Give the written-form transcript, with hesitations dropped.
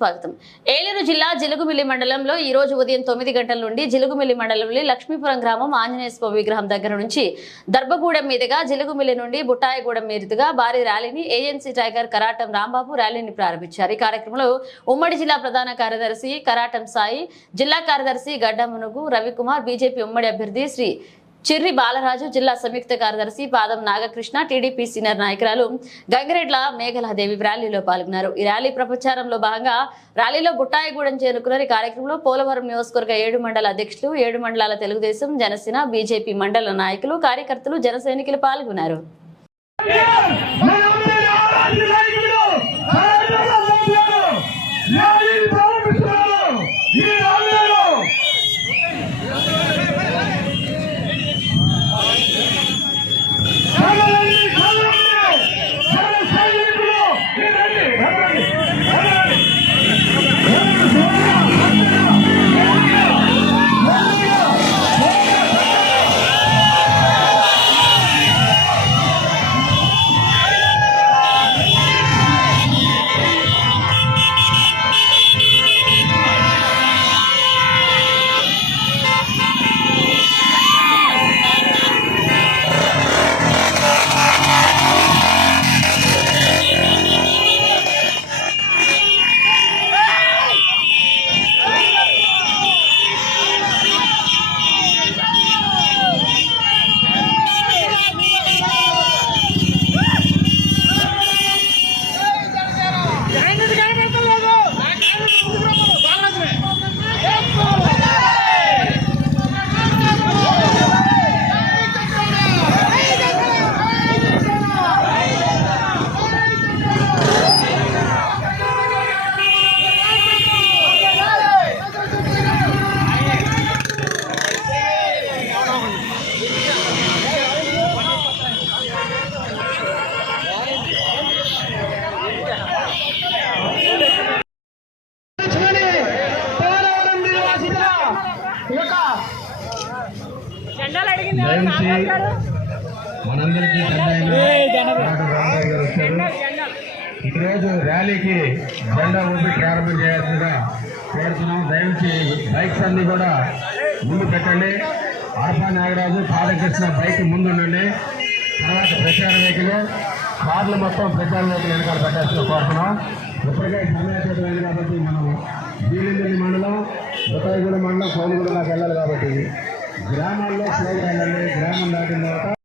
స్వాగతం. ఏలూరు జిల్లా జిలుగుమిల్లి మండలంలో ఈ రోజు ఉదయం 9 గంటల నుండి జిలుగుమిల్లి మండలంలోని లక్ష్మీపురం గ్రామం ఆంజనేయ స్వామి విగ్రహం దగ్గర నుంచి దర్భగూడెం మీదుగా జిలుగుమిల్లి నుండి బుట్టాయిగూడెం మీదుగా భారీ ర్యాలీని ఏజెన్సీ టైగర్ కరాటం రాంబాబు ర్యాలీని ప్రారంభించారు. ఈ కార్యక్రమంలో ఉమ్మడి జిల్లా ప్రధాన కార్యదర్శి కరాటం సాయి, జిల్లా కార్యదర్శి గడ్డమునుగు రవికుమార్, బీజేపీ ఉమ్మడి అభ్యర్థి శ్రీ చిర్రి బాలరాజు, జిల్లా సంయుక్త కార్యదర్శి పాదం నాగకృష్ణ, టీడీపీ సీనియర్ నాయకురాలు గంగిరెడ్ల మేఘలాదేవి ర్యాలీలో పాల్గొన్నారు. ఈ ర్యాలీ ప్రచారంలో భాగంగా ర్యాలీలో బుట్టాయిగూడెం చేరుకున్నారు. ఈ కార్యక్రమంలో పోలవరం నియోజకవర్గ 7 మండల అధ్యక్షులు, 7 మండలాల తెలుగుదేశం, జనసేన, బీజేపీ మండల నాయకులు, కార్యకర్తలు, జన సైనికులు పాల్గొన్నారు. మనందరికీ ఈరోజు ర్యాలీకి జెండా ఊపి ప్రారంభం చేయాల్సిందిగా కోరుతున్నాం. దయచేసి బైక్స్ అన్ని కూడా ముందు పెట్టండి. ఆర్పా నాగరాజు, పాదకృష్ణ బైక్ ముందుండండి. తర్వాత ప్రచార వెహికల్, కార్లు మొత్తం ప్రచార వెహికల్ వెనకాల పెట్టాల్సిన కోరుతున్నాం. ఇప్పటికే సమయాతీతమైంది కాబట్టి మనం జీలిమిల్లి మండలం, బుట్టాయిగూడెం మండలం, కోలుగూడెం దాకా వెళ్ళాలి కాబట్టి గ్రామాల్లో ప్రోగ్రాం అండి. గ్రామం దాటిన తర్వాత